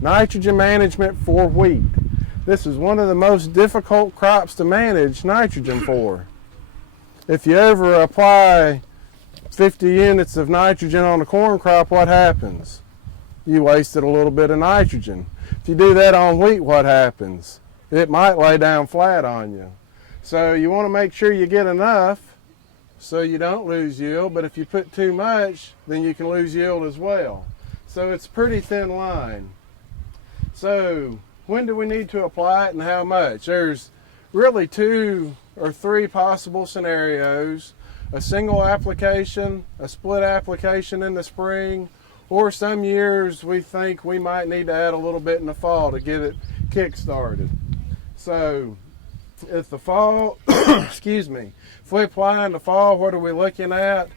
Nitrogen management for wheat. This is one of the most difficult crops to manage nitrogen for. If you ever apply 50 units of nitrogen on a corn crop, what happens? You wasted a little bit of nitrogen. If you do that on wheat, what happens? It might lay down flat on you. So you want to make sure you get enough so you don't lose yield, but if you put too much, then you can lose yield as well. So it's a pretty thin line. So when do we need to apply it and how much? There's really 2 or 3 possible scenarios. A single application, a split application in the spring, or some years we think we might need to add a little bit in the fall to get it kick-started. So if the fall, excuse me, if we apply in the fall, what are we looking at?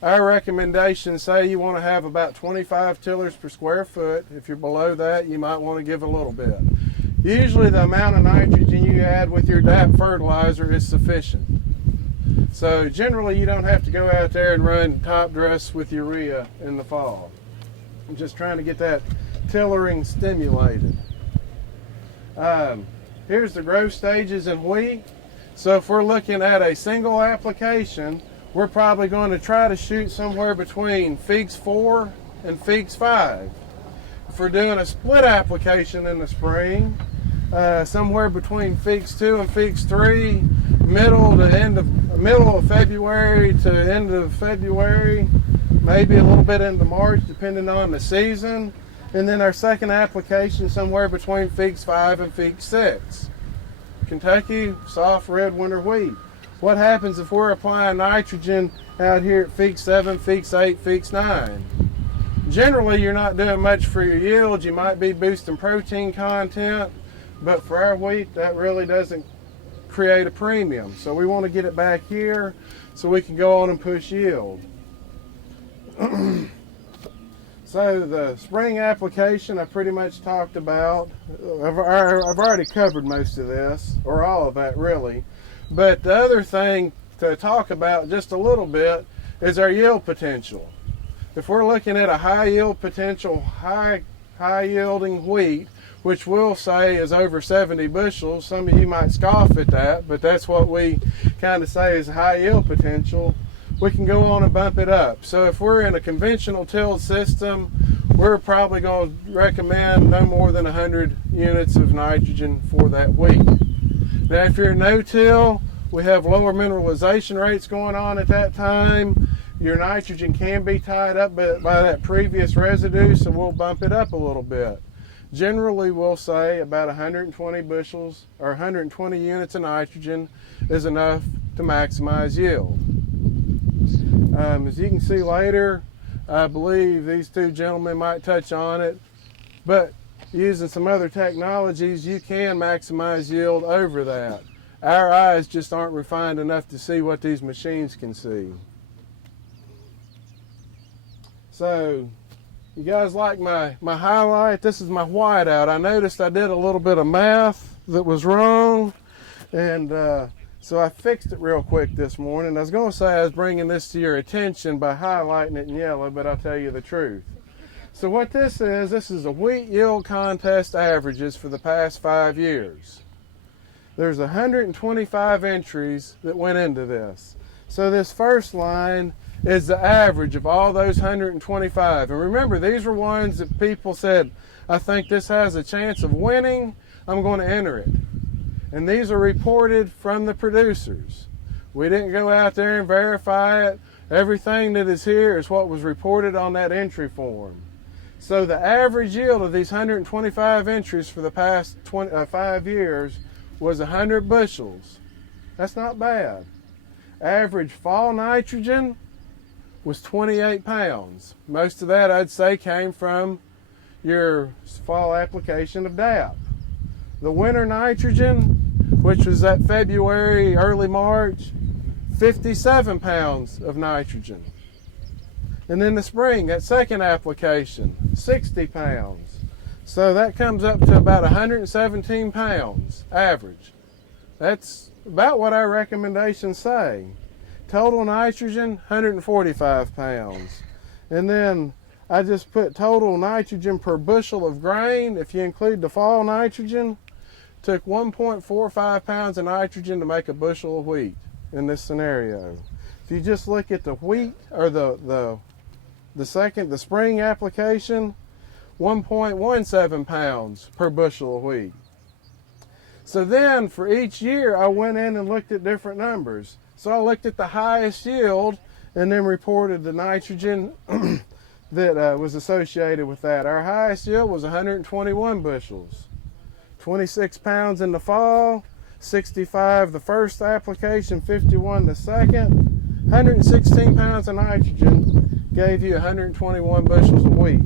Our recommendations say you want to have about 25 tillers per square foot. If you're below that, you might want to give a little bit. Usually the amount of nitrogen you add with your DAP fertilizer is sufficient. So generally you don't have to go out there and run top dress with urea in the fall. I'm just trying to get that tillering stimulated. Here's the growth stages in wheat. So if we're looking at a single application, we're probably going to try to shoot somewhere between Figs 4 and Figs 5. If we're doing a split application in the spring, somewhere between Figs 2 and Figs 3, middle of February to end of February, maybe a little bit into March depending on the season. And then our second application somewhere between Figs 5 and Figs 6. Kentucky, soft red winter wheat. What happens if we're applying nitrogen out here at Figs 7, Figs 8, Figs 9? Generally, you're not doing much for your yield. You might be boosting protein content, but for our wheat, that really doesn't create a premium. So we want to get it back here so we can go on and push yield. So the spring application I pretty much talked about. I've already covered most of this, or all of that really. But the other thing to talk about just a little bit is our yield potential. If we're looking at a high yield potential, high yielding wheat, which we'll say is over 70 bushels, some of you might scoff at that, but that's what we kind of say is high yield potential, we can go on and bump it up. So if we're in a conventional tilled system, we're probably going to recommend no more than 100 units of nitrogen for that wheat. Now if you're no-till, we have lower mineralization rates going on at that time. Your nitrogen can be tied up by that previous residue, so we'll bump it up a little bit. Generally, we'll say about 120 bushels or 120 units of nitrogen is enough to maximize yield. As you can see later, I believe these 2 gentlemen might touch on it, but using some other technologies, you can maximize yield over that. Our eyes just aren't refined enough to see what these machines can see. So, you guys like my highlight? This is my whiteout. I noticed I did a little bit of math that was wrong, and so I fixed it real quick this morning. I was going to say I was bringing this to your attention by highlighting it in yellow, but I'll tell you the truth. So what this is a wheat yield contest averages for the past 5 years. There's 125 entries that went into this. So this first line is the average of all those 125. And remember, these were ones that people said, I think this has a chance of winning, I'm going to enter it. And these are reported from the producers. We didn't go out there and verify it. Everything that is here is what was reported on that entry form. So the average yield of these 125 entries for the past 5 years was 100 bushels. That's not bad. Average fall nitrogen was 28 pounds. Most of that, I'd say, came from your fall application of DAP. The winter nitrogen, which was that February, early March, 57 pounds of nitrogen. And then the spring, that second application, 60 pounds. So that comes up to about 117 pounds average. That's about what our recommendations say. Total nitrogen, 145 pounds. And then I just put total nitrogen per bushel of grain. If you include the fall nitrogen, took 1.45 pounds of nitrogen to make a bushel of wheat in this scenario. If you just look at the wheat, or the spring application, 1.17 pounds per bushel of wheat. So then for each year, I went in and looked at different numbers. So I looked at the highest yield and then reported the nitrogen that was associated with that. Our highest yield was 121 bushels. 26 pounds in the fall, 65 the first application, 51 the second. 116 pounds of nitrogen gave you 121 bushels of wheat.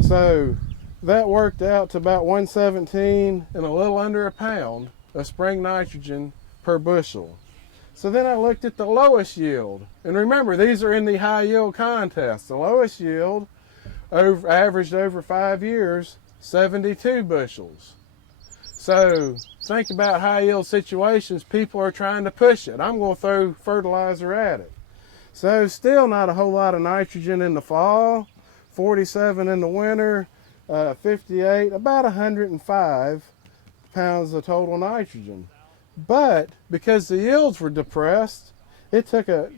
So that worked out to about 117 and a little under a pound of spring nitrogen per bushel. So then I looked at the lowest yield. And remember, these are in the high yield contest. The lowest yield averaged over 5 years, 72 bushels. So think about high yield situations. People are trying to push it. I'm going to throw fertilizer at it. So still not a whole lot of nitrogen in the fall, 47 in the winter, 58, about 105 pounds of total nitrogen. But because the yields were depressed, it took a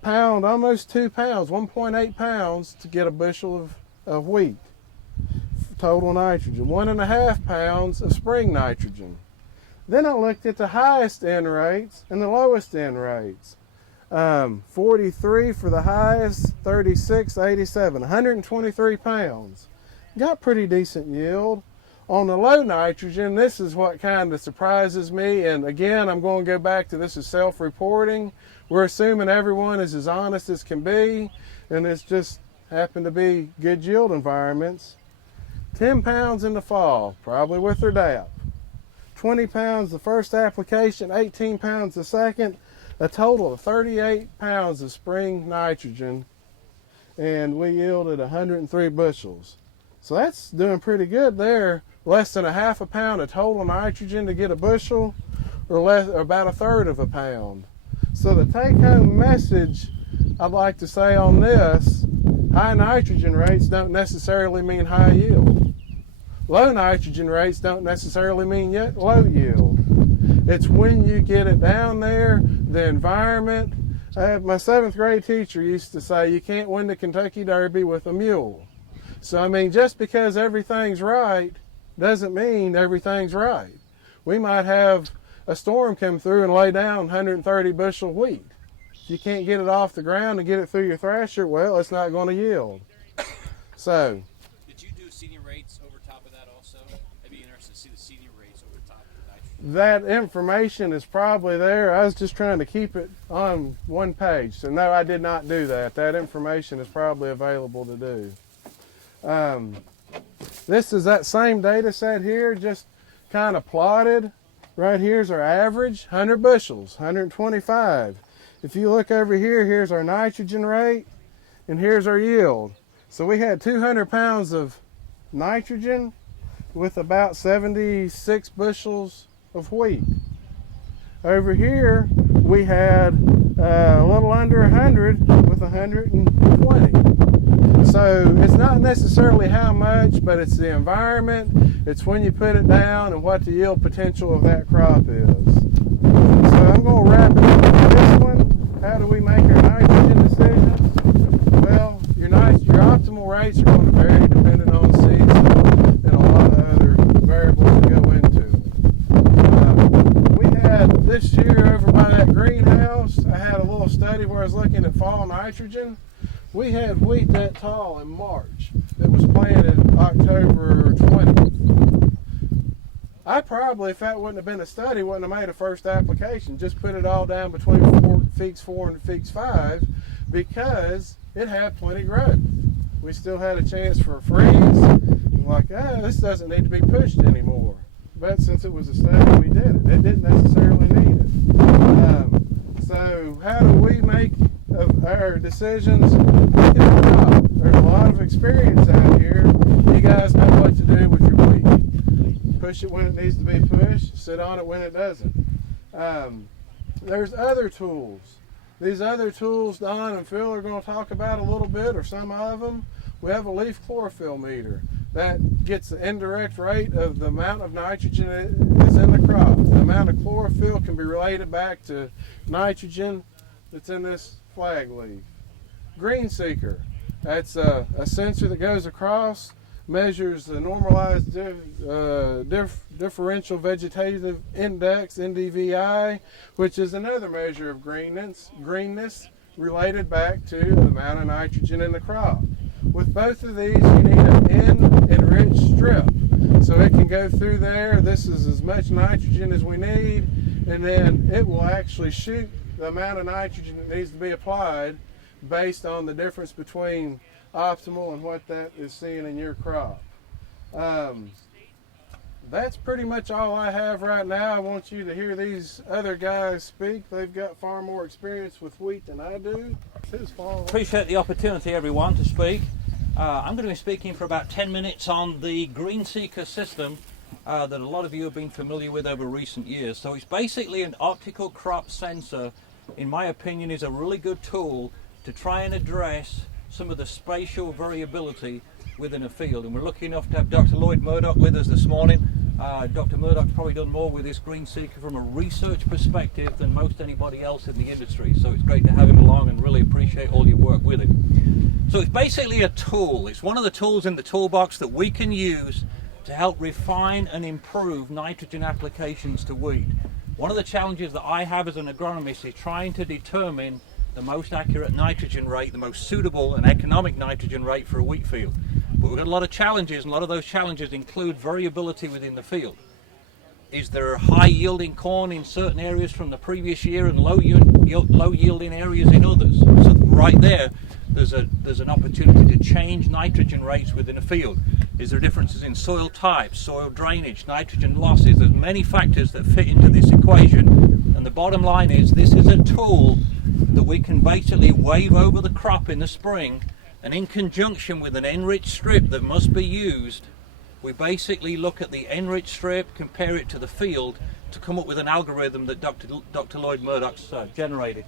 pound, almost 2 pounds, 1.8 pounds to get a bushel of wheat. Total nitrogen, 1.5 pounds of spring nitrogen. Then I looked at the highest N rates and the lowest N rates. 43 for the highest, 36, 87, 123 pounds. Got pretty decent yield. On the low nitrogen, this is what kind of surprises me. And again, I'm going to go back to this is self-reporting. We're assuming everyone is as honest as can be, and it's just happened to be good yield environments. 10 pounds in the fall, probably with their DAP. 20 pounds the first application, 18 pounds the second, a total of 38 pounds of spring nitrogen, and we yielded 103 bushels. So that's doing pretty good there. Less than 1/2 pound of total nitrogen to get a bushel, or about 1/3 of a pound. So the take-home message I'd like to say on this, high nitrogen rates don't necessarily mean high yield. Low nitrogen rates don't necessarily mean low yield. It's when you get it down there, the environment. My 7th grade teacher used to say, you can't win the Kentucky Derby with a mule. So, I mean, just because everything's right doesn't mean everything's right. We might have a storm come through and lay down 130 bushel wheat. If you can't get it off the ground and get it through your thresher, well, it's not going to yield. So, did you do seeding rates over top of that also? I'd be interested to see the seeding rates over top of the nitrogen. That information is probably there. I was just trying to keep it on one page. So, no, I did not do that. That information is probably available to do. This is that same data set here, just kind of plotted. Right here's our average, 100 bushels, 125. If you look over here, here's our nitrogen rate, and here's our yield. So we had 200 pounds of nitrogen with about 76 bushels of wheat. Over here, we had a little under 100 with 120. So it's not necessarily how much, but it's the environment, it's when you put it down and what the yield potential of that crop is. So I'm going to wrap it up with this one. How do we make our nitrogen decisions? Well, your optimal rates are going to vary depending on seeds and a lot of other variables that go into it. We had this year over by that greenhouse, I had a little study where I was looking at fall nitrogen. We had wheat that tall in March that was planted October 20th. I probably, if that wouldn't have been a study, wouldn't have made a first application. Just put it all down between Feeks 4 and Feeks 5 because it had plenty growth. We still had a chance for a freeze. Like, this doesn't need to be pushed anymore. But since it was a study, we did it. It didn't necessarily need it. So how do we make our decisions? Look at our crop. There's a lot of experience out here. You guys know what to do with your wheat. Push it when it needs to be pushed. Sit on it when it doesn't. There's other tools. These other tools Don and Phil are going to talk about a little bit, or some of them, we have a leaf chlorophyll meter that gets the indirect rate of the amount of nitrogen that is in the crop. The amount of chlorophyll can be related back to nitrogen that's in this flag leaf. Green seeker, that's a sensor that goes across, measures the normalized differential vegetative index, NDVI, which is another measure of greenness related back to the amount of nitrogen in the crop. With both of these, you need an N-enriched strip. So it can go through there. This is as much nitrogen as we need, and then it will actually shoot the amount of nitrogen that needs to be applied based on the difference between optimal and what that is seeing in your crop. That's pretty much all I have right now. I want you to hear these other guys speak. They've got far more experience with wheat than I do. Appreciate the opportunity, everyone, to speak. I'm going to be speaking for about 10 minutes on the Green Seeker system that a lot of you have been familiar with over recent years. So it's basically an optical crop sensor. In my opinion, is a really good tool to try and address some of the spatial variability within a field. And we're lucky enough to have Dr. Lloyd Murdoch with us this morning. Dr. Murdoch's probably done more with this Green Seeker from a research perspective than most anybody else in the industry. So it's great to have him along and really appreciate all your work with it. So it's basically a tool. It's one of the tools in the toolbox that we can use to help refine and improve nitrogen applications to wheat. One of the challenges that I have as an agronomist is trying to determine the most accurate nitrogen rate, the most suitable and economic nitrogen rate for a wheat field. But we've got a lot of challenges, and a lot of those challenges include variability within the field. Is there high yielding corn in certain areas from the previous year and low yielding areas in others? So right there, there's an opportunity to change nitrogen rates within a field. Is there differences in soil types, soil drainage, nitrogen losses? There's many factors that fit into this equation, and the bottom line is this is a tool that we can basically wave over the crop in the spring, and in conjunction with an enriched strip that must be used, we basically look at the enriched strip, compare it to the field to come up with an algorithm that Dr. Lloyd Murdoch's generated.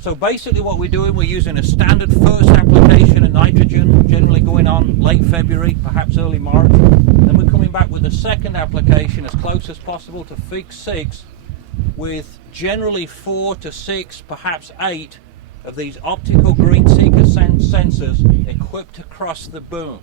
So basically what we're doing, we're using a standard first application of nitrogen, generally going on late February, perhaps early March. Then we're coming back with a second application as close as possible to Fig 6 with generally 4 to 6, perhaps 8 of these optical Green Seeker sensors equipped across the boom.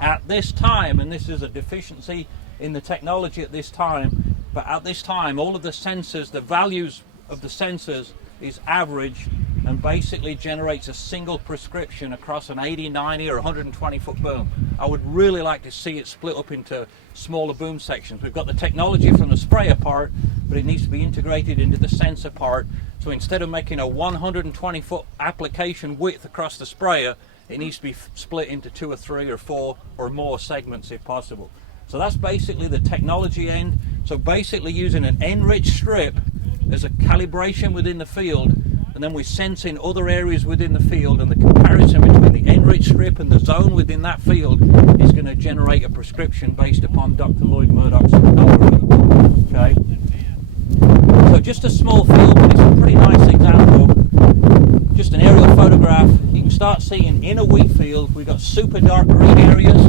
At this time, and this is a deficiency in the technology at this time, but at this time all of the sensors, the values of the sensors is average and basically generates a single prescription across an 80, 90 or 120 foot boom. I would really like to see it split up into smaller boom sections. We've got the technology from the sprayer part, but it needs to be integrated into the sensor part. So instead of making a 120 foot application width across the sprayer, it needs to be split into 2 or 3 or 4 or more segments if possible. So that's basically the technology end. So basically using an enriched strip as a calibration within the field, and then we sense in other areas within the field, and the comparison between the enriched strip and the zone within that field is going to generate a prescription based upon Dr. Lloyd Murdoch's algorithm. Okay? So just a small field, but it's a pretty nice example. Just an aerial photograph. You can start seeing in a wheat field, we've got super dark green areas.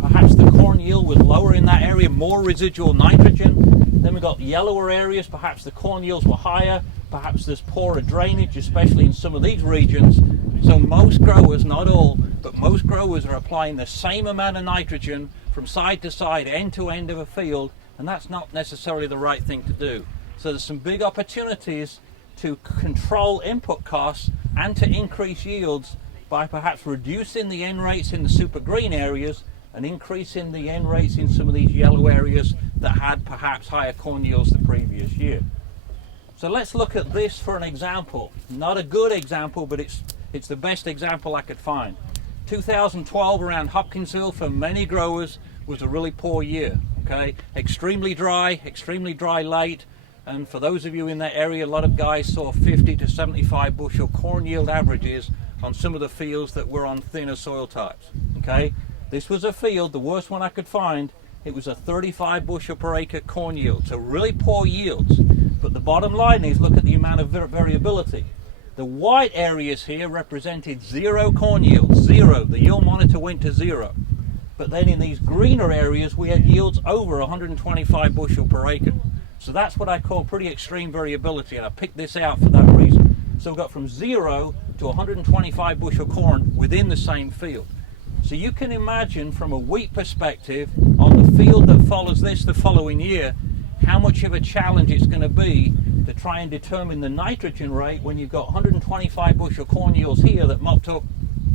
Perhaps the corn yield was lower in that area, more residual nitrogen. Then we've got yellower areas, perhaps the corn yields were higher, perhaps there's poorer drainage, especially in some of these regions. So most growers, not all, but most growers are applying the same amount of nitrogen from side to side, end to end of a field, and that's not necessarily the right thing to do. So there's some big opportunities to control input costs and to increase yields by perhaps reducing the N rates in the super green areas and increasing the N rates in some of these yellow areas that had perhaps higher corn yields the previous year. So let's look at this for an example. Not a good example, but it's the best example I could find. 2012 around Hopkinsville for many growers was a really poor year. Okay, extremely dry late, and for those of you in that area, a lot of guys saw 50 to 75 bushel corn yield averages on some of the fields that were on thinner soil types. Okay, this was a field, the worst one I could find, it was a 35 bushel per acre corn yield, so really poor yields. But the bottom line is, look at the amount of variability. The white areas here represented 0 corn yields, 0. The yield monitor went to 0. But then in these greener areas, we had yields over 125 bushel per acre. So that's what I call pretty extreme variability, and I picked this out for that reason. So we got from 0 to 125 bushel corn within the same field. So you can imagine from a wheat perspective on the field that follows this the following year, how much of a challenge it's going to be to try and determine the nitrogen rate when you've got 125 bushel corn yields here that mopped up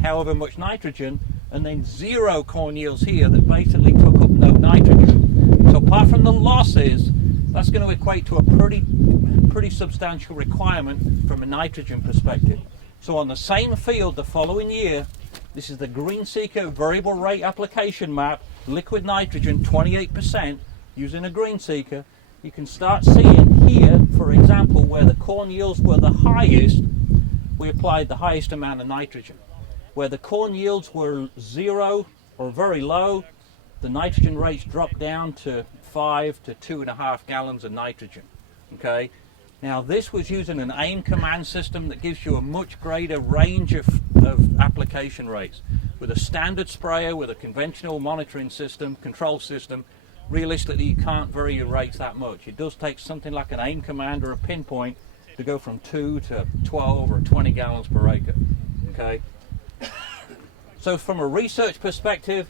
however much nitrogen, and then 0 corn yields here that basically took up no nitrogen. So apart from the losses, that's going to equate to a pretty substantial requirement from a nitrogen perspective. So on the same field the following year, this is the GreenSeeker variable rate application map, liquid nitrogen 28% using a GreenSeeker. You can start seeing here, for example, where the corn yields were the highest, we applied the highest amount of nitrogen. Where the corn yields were 0 or very low, the nitrogen rates dropped down to 5 to 2.5 gallons of nitrogen. Okay. Now this was using an AIM command system that gives you a much greater range of application rates. With a standard sprayer, with a conventional monitoring system, control system, realistically you can't vary your rates that much. It does take something like an AIM command or a pinpoint to go from 2 to 12 or 20 gallons per acre. Okay. So from a research perspective,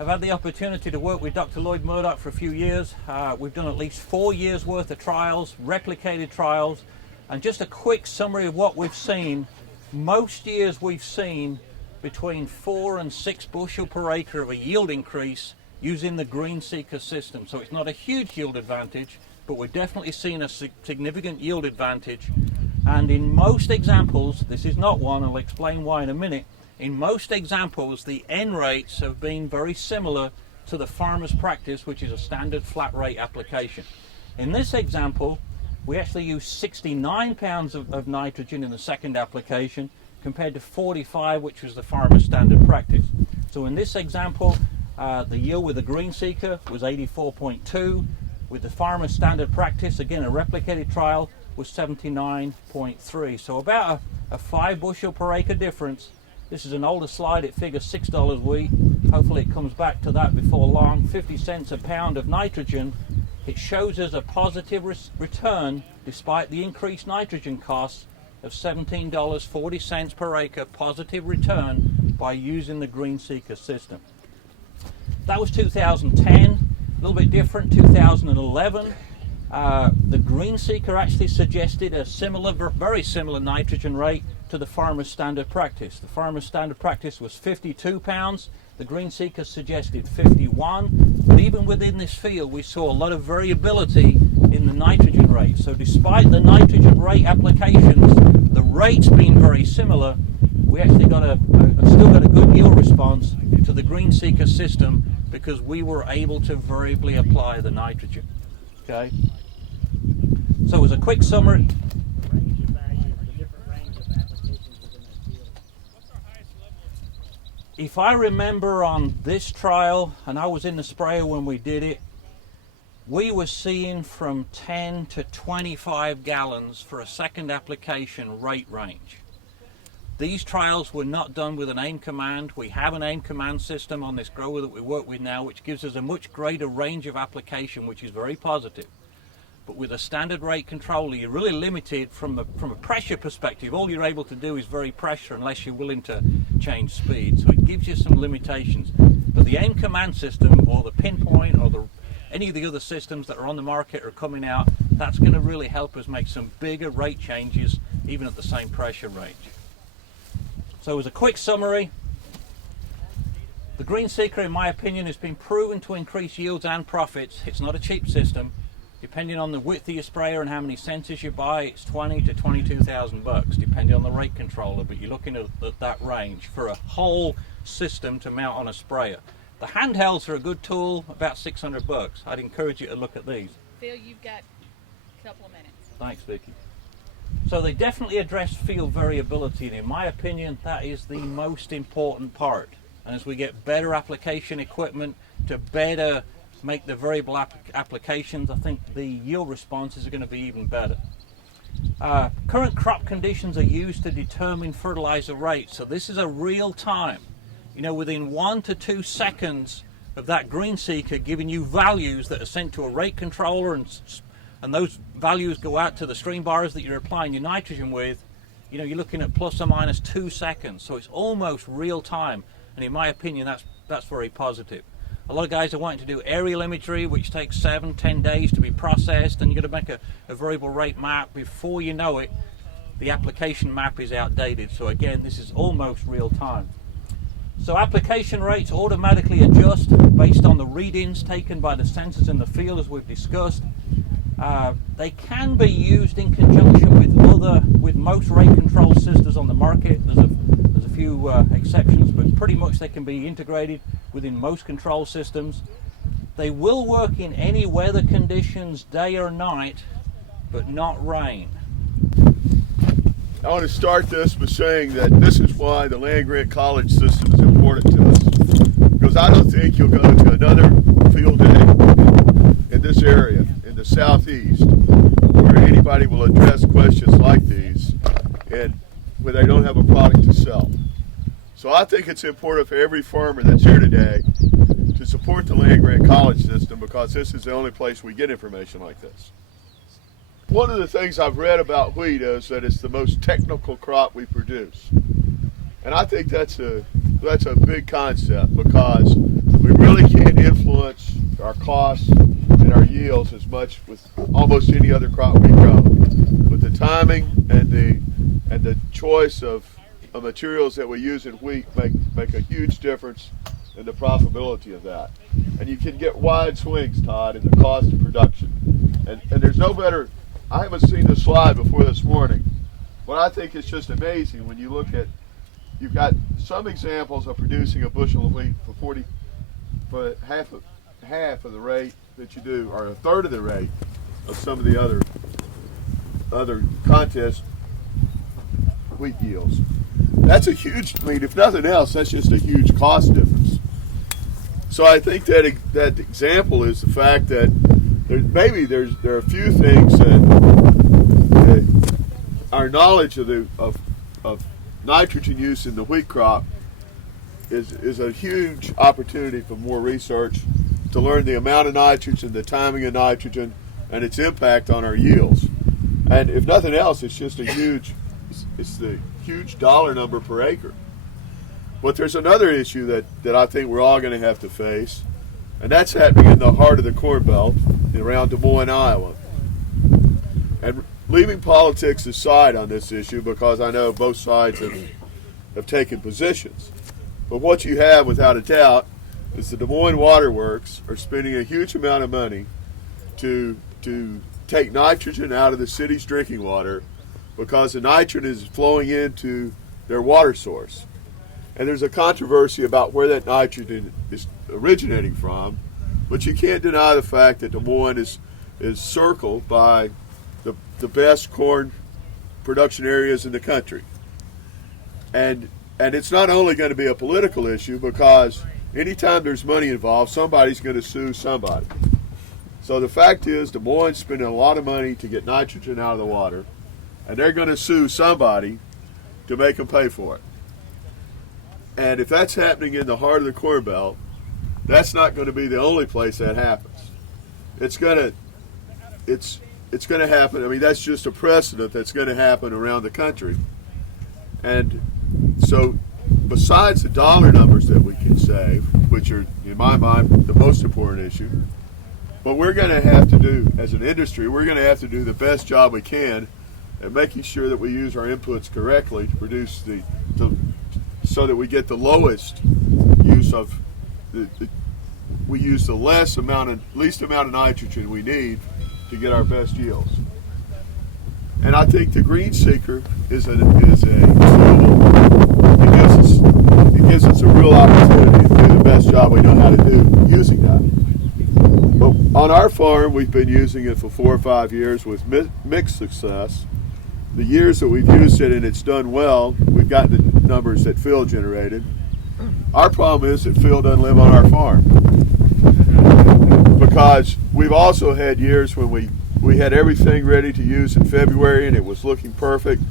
I've had the opportunity to work with Dr. Lloyd Murdoch for a few years. We've done at least 4 years worth of trials, replicated trials, and just a quick summary of what we've seen. Most years we've seen between 4 and 6 bushel per acre of a yield increase using the GreenSeeker system. So it's not a huge yield advantage, but we're definitely seeing a significant yield advantage. And in most examples, this is not one, I'll explain why in a minute, in most examples, the N rates have been very similar to the farmer's practice, which is a standard flat rate application. In this example, we actually used 69 pounds of nitrogen in the second application compared to 45, which was the farmer's standard practice. So in this example, the yield with the GreenSeeker was 84.2. With the farmer's standard practice, again a replicated trial, was 79.3. So about a 5 bushel per acre difference. This is an older slide, it figures $6 wheat. Hopefully it comes back to that before long. 50 cents a pound of nitrogen. It shows us a positive return despite the increased nitrogen costs of $17.40 per acre positive return by using the GreenSeeker system. That was 2010, a little bit different, 2011. The GreenSeeker actually suggested a very similar nitrogen rate to the farmer's standard practice. The farmer's standard practice was 52 pounds. The GreenSeeker suggested 51. But even within this field, we saw a lot of variability in the nitrogen rate. So despite the nitrogen rate applications, the rates being very similar, we actually still got a good yield response to the GreenSeeker system because we were able to variably apply the nitrogen. Okay. So as a quick summary, if I remember on this trial, and I was in the sprayer when we did it, we were seeing from 10 to 25 gallons for a second application rate range. These trials were not done with an AIM command. We have an AIM command system on this grower that we work with now, which gives us a much greater range of application, which is very positive. But with a standard rate controller, you're really limited from a pressure perspective. All you're able to do is vary pressure unless you're willing to change speed. So it gives you some limitations. But the AIM command system or the pinpoint or any of the other systems that are on the market or coming out, that's going to really help us make some bigger rate changes even at the same pressure range. So as a quick summary, the GreenSeeker, in my opinion, has been proven to increase yields and profits. It's not a cheap system. Depending on the width of your sprayer and how many sensors you buy, it's $20,000 to $22,000, depending on the rate controller. But you're looking at that range for a whole system to mount on a sprayer. The handhelds are a good tool, about $600. I'd encourage you to look at these. Phil, you've got a couple of minutes. Thanks, Vicky. So they definitely address field variability, and in my opinion, that is the most important part. And as we get better application equipment to better make the variable applications, I think the yield responses are going to be even better. Current crop conditions are used to determine fertilizer rates, so this is a real time. You know, within 1 to 2 seconds of that green seeker giving you values that are sent to a rate controller, and those values go out to the stream bars that you're applying your nitrogen with, you know, you're looking at plus or minus 2 seconds, so it's almost real time, and in my opinion that's very positive. A lot of guys are wanting to do aerial imagery, which takes 7-10 days to be processed, and you've got to make a variable rate map. Before you know it, the application map is outdated. So again, this is almost real time. So application rates automatically adjust based on the readings taken by the sensors in the field, as we've discussed. They can be used in conjunction with most rate control systems on the market. There's a few exceptions, but pretty much they can be integrated within most control systems. They will work in any weather conditions, day or night, but not rain. I want to start this by saying that this is why the land-grant college system is important to us. Because I don't think you'll go to another field day in this area, in the southeast, where anybody will address questions like these and where they don't have a product to sell. So I think it's important for every farmer that's here today to support the land-grant college system, because this is the only place we get information like this. One of the things I've read about wheat is that it's the most technical crop we produce. And I think that's a big concept, because we really can't influence our costs and our yields as much with almost any other crop we grow. But the timing and the choice of materials that we use in wheat make a huge difference in the profitability of that. And you can get wide swings, Todd, in the cost of production. And there's no better, I haven't seen the slide before this morning, but I think it's just amazing when you look at, you've got some examples of producing a bushel of wheat for half of the rate that you do, or a third of the rate of some of the other contest wheat yields. That's a huge, I mean, if nothing else, that's just a huge cost difference. So I think that example is the fact that there are a few things that our knowledge of nitrogen use in the wheat crop is a huge opportunity for more research to learn the amount of nitrogen, the timing of nitrogen, and its impact on our yields. And if nothing else, it's just it's the huge dollar number per acre. But there's another issue that I think we're all going to have to face, and that's happening in the heart of the Corn Belt around Des Moines, Iowa. And leaving politics aside on this issue, because I know both sides have taken positions, but what you have without a doubt is the Des Moines Water Works are spending a huge amount of money to take nitrogen out of the city's drinking water, because the nitrogen is flowing into their water source. And there's a controversy about where that nitrogen is originating from, but you can't deny the fact that Des Moines is circled by the best corn production areas in the country. And it's not only going to be a political issue, because anytime there's money involved, somebody's going to sue somebody. So the fact is, Des Moines is spending a lot of money to get nitrogen out of the water, and they're going to sue somebody to make them pay for it. And if that's happening in the heart of the Corn Belt, that's not going to be the only place that happens. It's going to happen. I mean, that's just a precedent that's going to happen around the country. And so, besides the dollar numbers that we can save, which are, in my mind, the most important issue, what we're going to have to do as an industry, we're going to have to do the best job we can at making sure that we use our inputs correctly to produce so that we get the lowest use of we use the least amount of nitrogen we need to get our best yields. And I think the Green Seeker is a tool. It gives us a real opportunity to do the best job we know how to do using that. But on our farm, we've been using it for 4 or 5 years with mixed success. The years that we've used it and it's done well, we've gotten the numbers that Phil generated. Our problem is that Phil doesn't live on our farm, because we've also had years when we we had everything ready to use in February, and it was looking perfect.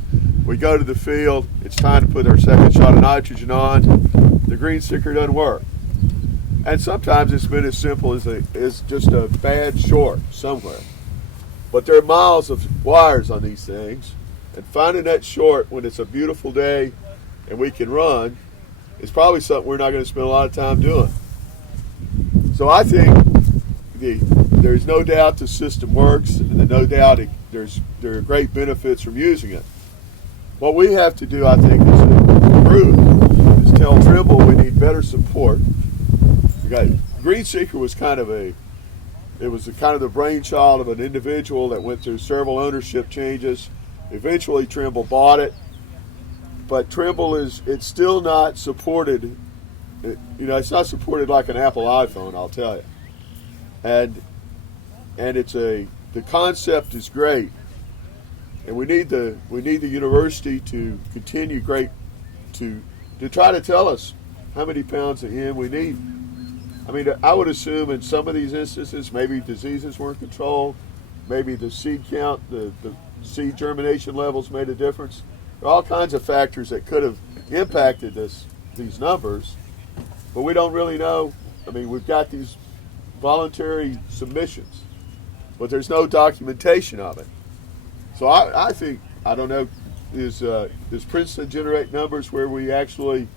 We go to the field. It's time to put our second shot of nitrogen on. The green seeker doesn't work. And sometimes it's been as simple as just a bad short somewhere. But there are miles of wires on these things, and finding that short when it's a beautiful day and we can run is probably something we're not going to spend a lot of time doing. So I think there's no doubt the system works, and no doubt there are great benefits from using it. What we have to do, I think, is improve, is tell Trimble we need better support. Green Seeker was kind of the brainchild of an individual that went through several ownership changes. Eventually Trimble bought it, but Trimble it's still not supported. It's not supported like an Apple iPhone, I'll tell you. And the concept is great, and we need the university to continue to try to tell us how many pounds of N we need. I mean, I would assume in some of these instances, maybe diseases weren't controlled, maybe the seed count, the seed germination levels made a difference. There are all kinds of factors that could have impacted these numbers, but we don't really know. I mean, we've got these voluntary submissions, but there's no documentation of it. So I think, I don't know, does Princeton generate numbers where we actually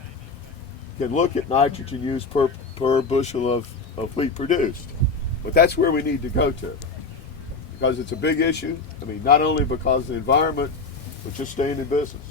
can look at nitrogen use per bushel of wheat produced? But that's where we need to go to, because it's a big issue. I mean, not only because of the environment, but just staying in business.